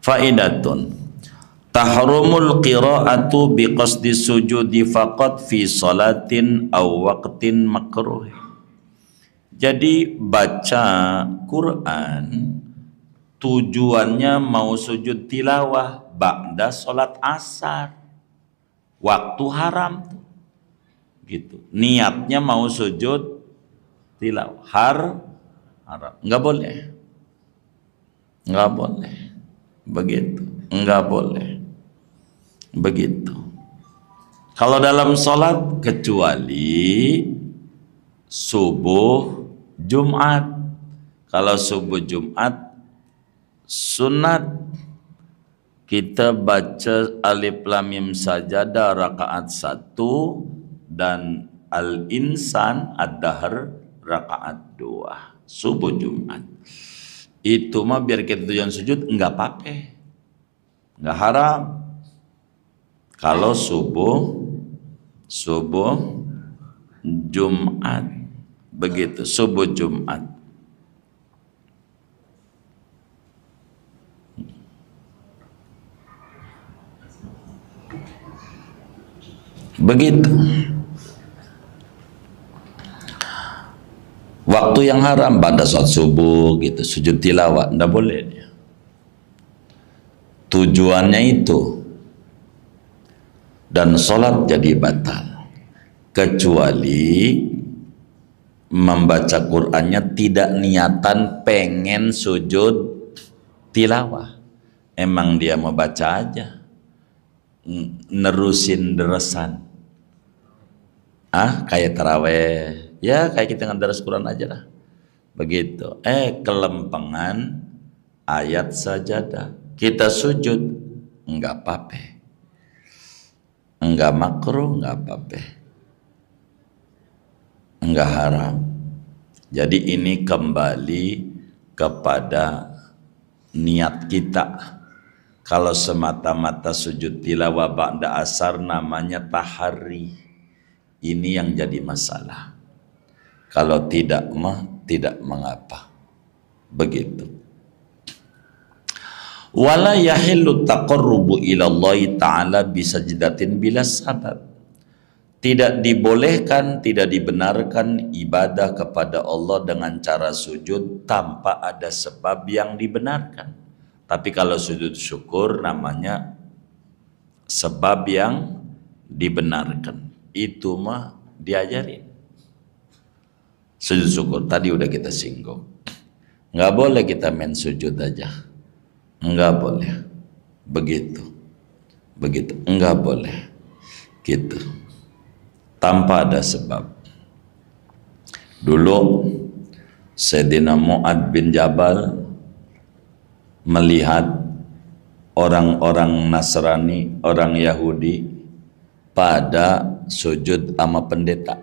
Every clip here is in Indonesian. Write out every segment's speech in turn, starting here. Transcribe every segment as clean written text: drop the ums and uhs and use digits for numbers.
Faidatun tahrumul qira'atu biqasdi sujudi faqat fi salatin aw waqtin makruh. Jadi baca Quran tujuannya mau sujud tilawah ba'da salat asar, waktu haram gitu. Niatnya mau sujud tilawah haram, nggak boleh, nggak boleh begitu, nggak boleh begitu. Kalau dalam sholat kecuali subuh Jumat. Kalau subuh Jumat sunat kita baca alif lam mim sajadah rakaat 1 dan al-insan ad-dahr rakaat 2 subuh Jumat. Itu mah biar kita tujuan sujud enggak apa-apa, enggak haram. Kalau subuh Jumat begitu, subuh Jumat begitu. Waktu yang haram pada saat subuh gitu, sujud tilawah enggak boleh. Tujuannya itu dan sholat jadi batal kecuali membaca Qur'annya tidak niatan pengen sujud tilawah, emang dia mau baca aja nerusin deresan kayak taraweh ya, kayak kita ngedaras Quran aja lah begitu. Kelempengan ayat sajadah kita sujud enggak apa-apa, enggak makruh, enggak apa-apa, enggak haram. Jadi ini kembali kepada niat kita. Kalau semata-mata sujud tilawah ba'da asar namanya tahari, ini yang jadi masalah. Kalau tidak mah tidak mengapa begitu. Wala yahillu taqarrubu ila Allah ta'ala bisajdatin bila sabab. Tidak dibolehkan, tidak dibenarkan ibadah kepada Allah dengan cara sujud tanpa ada sebab yang dibenarkan. Tapi kalau sujud syukur namanya sebab yang dibenarkan. Itu mah diajarin. Sujud syukur tadi udah kita singgung. Nggak boleh kita main sujud aja. Enggak boleh begitu, enggak boleh gitu tanpa ada sebab. Dulu Sayyidina Mu'ad bin Jabal melihat orang-orang Nasrani, orang Yahudi pada sujud sama pendeta.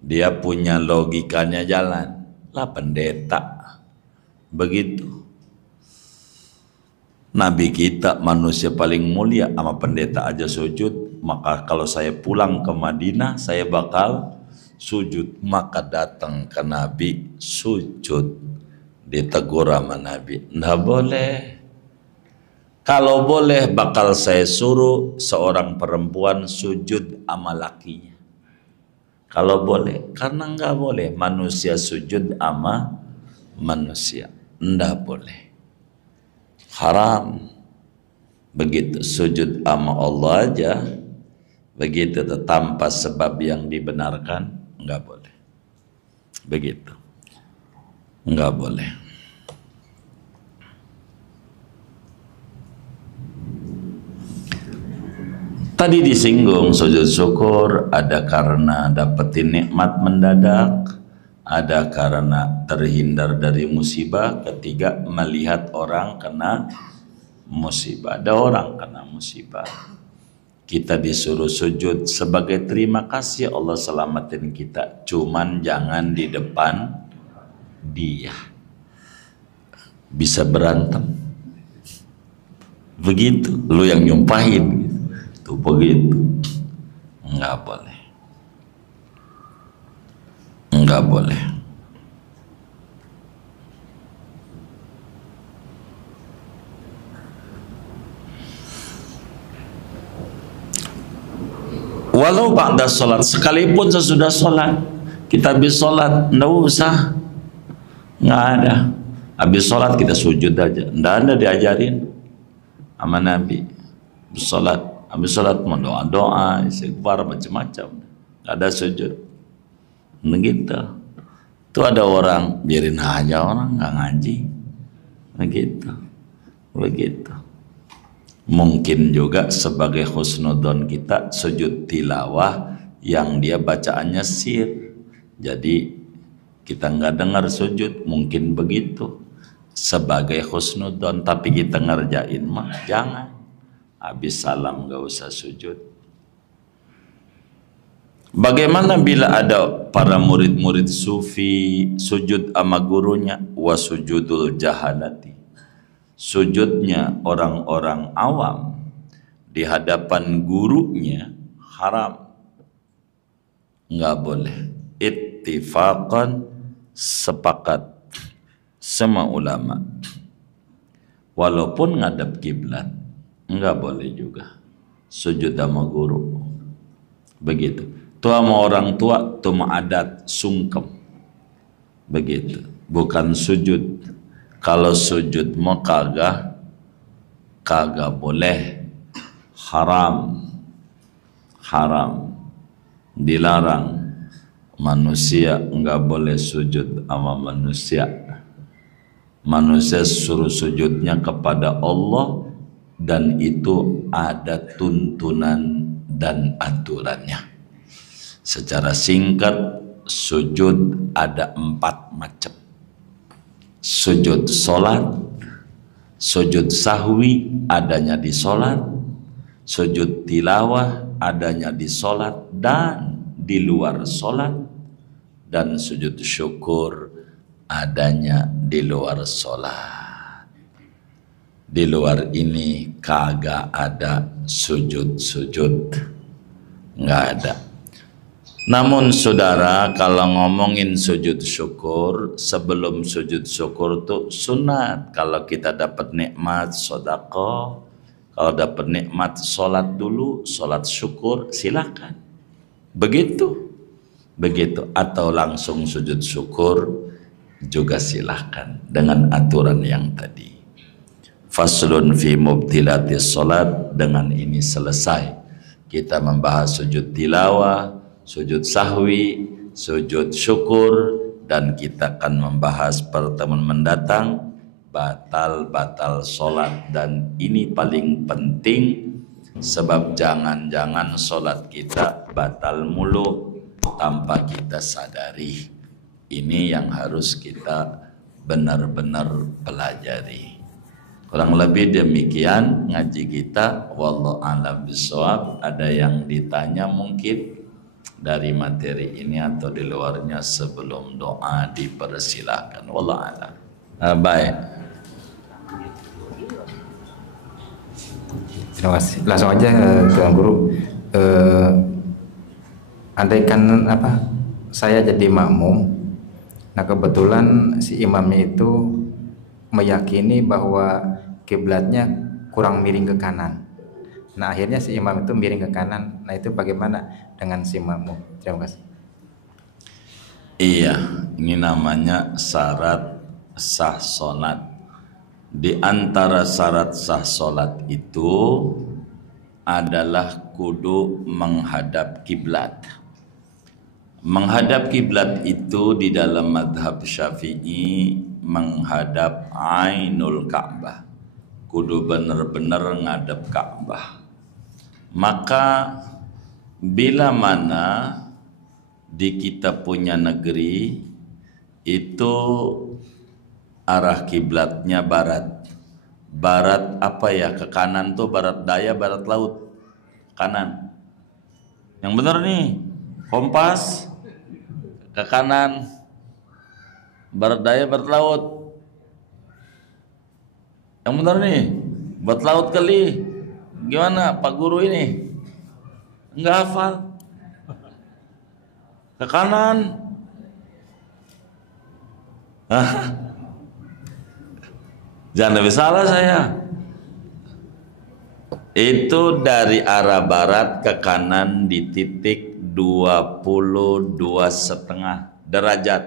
Dia punya logikanya jalan lah, pendeta begitu. Nabi kita manusia paling mulia sama pendeta aja sujud, maka kalau saya pulang ke Madinah saya bakal sujud. Maka datang ke Nabi sujud, ditegur sama Nabi, nggak boleh. Kalau boleh bakal saya suruh seorang perempuan sujud sama lakinya. Kalau boleh, karena nggak boleh manusia sujud sama manusia, nggak boleh. Haram begitu. Sujud sama Allah aja begitu tanpa sebab yang dibenarkan enggak boleh begitu, enggak boleh. Tadi disinggung sujud syukur ada karena dapetin nikmat mendadak, ada karena terhindar dari musibah, ketiga melihat orang kena musibah. Ada orang kena musibah, kita disuruh sujud sebagai terima kasih Allah selamatin kita, cuman jangan di depan dia, bisa berantem begitu, lu yang nyumpahin tuh begitu, nggak boleh. Enggak boleh. Walau ba'da sholat, sekalipun sesudah sholat, kita habis sholat, nggak usah, nggak ada. Habis sholat kita sujud aja, nggak ada diajarin sama Nabi. Habis sholat mau doa, istighfar macam-macam, nggak ada sujud. Begitu. Tuh ada orang biarin aja orang nggak ngaji, begitu. Mungkin juga sebagai husnudon kita sujud tilawah yang dia bacaannya sir, jadi kita nggak dengar sujud, mungkin begitu sebagai husnudon. Tapi kita ngerjain mah jangan, habis salam nggak usah sujud. Bagaimana bila ada para murid-murid sufi sujud sama gurunya? Wa sujudul jahalati, sujudnya orang-orang awam di hadapan gurunya haram, nggak boleh. Ittifaqan, sepakat semua ulama. Walaupun ngadap kiblat nggak boleh juga sujud sama guru. Begitu. Tuh sama orang tua tuh adat sungkem. Begitu. Bukan sujud. Kalau sujud mau kagak boleh, haram, dilarang. Manusia enggak boleh sujud sama manusia. Manusia suruh sujudnya kepada Allah, dan itu ada tuntunan dan aturannya. Secara singkat, sujud ada 4 macam. Sujud solat, sujud sahwi adanya di solat, sujud tilawah adanya di solat dan di luar solat, dan sujud syukur adanya di luar solat. Di luar ini kagak ada sujud-sujud, nggak ada. Namun saudara, kalau ngomongin sujud syukur, sebelum sujud syukur tuh sunat. Kalau kita dapat nikmat sedekah, kalau dapat nikmat sholat dulu, sholat syukur silakan. Begitu. Atau langsung sujud syukur juga silakan dengan aturan yang tadi. Faslun fi mubtilatis sholat. Dengan ini selesai kita membahas sujud tilawah, sujud sahwi, sujud syukur, dan kita akan membahas pertemuan mendatang batal sholat. Dan ini paling penting, sebab jangan-jangan sholat kita batal mulu tanpa kita sadari. Ini yang harus kita benar-benar pelajari. Kurang lebih demikian ngaji kita. Wallahu a'lam bishawab. Ada yang ditanya mungkin dari materi ini atau di luarnya? Sebelum doa dipersilakan. Wallahu a'lam. Baik. Terima kasih. Langsung aja Tuan Guru. Andaikan saya jadi makmum, nah kebetulan si imamnya itu meyakini bahwa kiblatnya kurang miring ke kanan. Nah akhirnya si imam itu miring ke kanan. Nah itu bagaimana dengan si makmum? Terima kasih. Iya, ini namanya syarat sah sholat. Di antara syarat sah sholat itu adalah kudu menghadap kiblat. Menghadap kiblat itu di dalam madhab Syafi'i menghadap Ainul Ka'bah. Kudu benar-benar ngadep Ka'bah. Maka bila mana di kita punya negeri itu arah kiblatnya barat. Barat apa ya? Ke kanan tuh barat daya, barat laut. Kanan. Yang benar nih, kompas ke kanan, barat daya, barat laut. Yang benar nih, barat laut kali. Gimana Pak Guru ini? Enggak hafal. Ke kanan. Jangan lebih salah saya. Itu dari arah barat ke kanan di titik 22,5 derajat.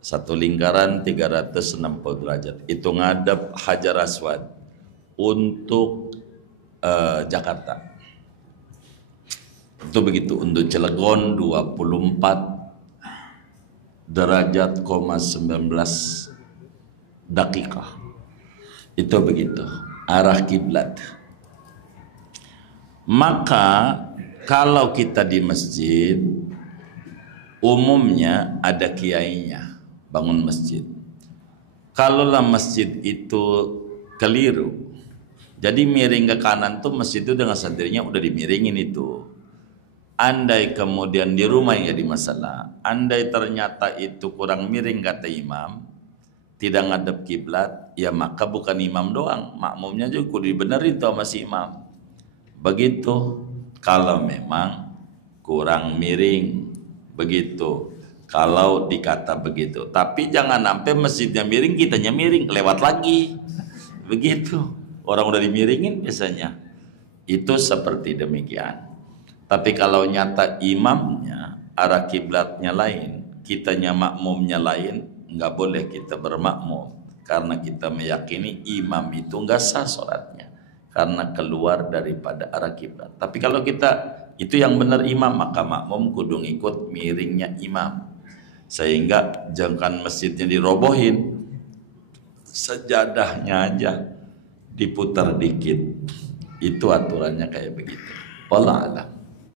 Satu lingkaran 360 derajat. Itu ngadep Hajar Aswad untuk Jakarta. Itu begitu. Untuk Cilegon 24 derajat, 19 dakikah. Itu begitu arah kiblat. Maka kalau kita di masjid, umumnya ada kiainya bangun masjid. Kalaulah masjid itu keliru, jadi miring ke kanan tuh masjid itu dengan sendirinya udah dimiringin itu. Andai kemudian di rumah yang jadi masalah, andai ternyata itu kurang miring kata imam, tidak ngadep kiblat, ya maka bukan imam doang, makmumnya juga kudu dibenerin tuh sama si imam. Begitu kalau memang kurang miring, begitu kalau dikata begitu. Tapi jangan sampai masjidnya miring, kitanya miring, lewat lagi. Begitu orang udah dimiringin biasanya. Itu seperti demikian. Tapi kalau nyata imamnya arah kiblatnya lain, kitanya makmumnya lain, nggak boleh kita bermakmum, karena kita meyakini imam itu nggak sah sholatnya karena keluar daripada arah kiblat. Tapi kalau kita itu yang benar imam, maka makmum kudu ngikut miringnya imam, sehingga jangan masjidnya dirobohin, sajadahnya aja diputar dikit. Itu aturannya kayak begitu. Wallah alam.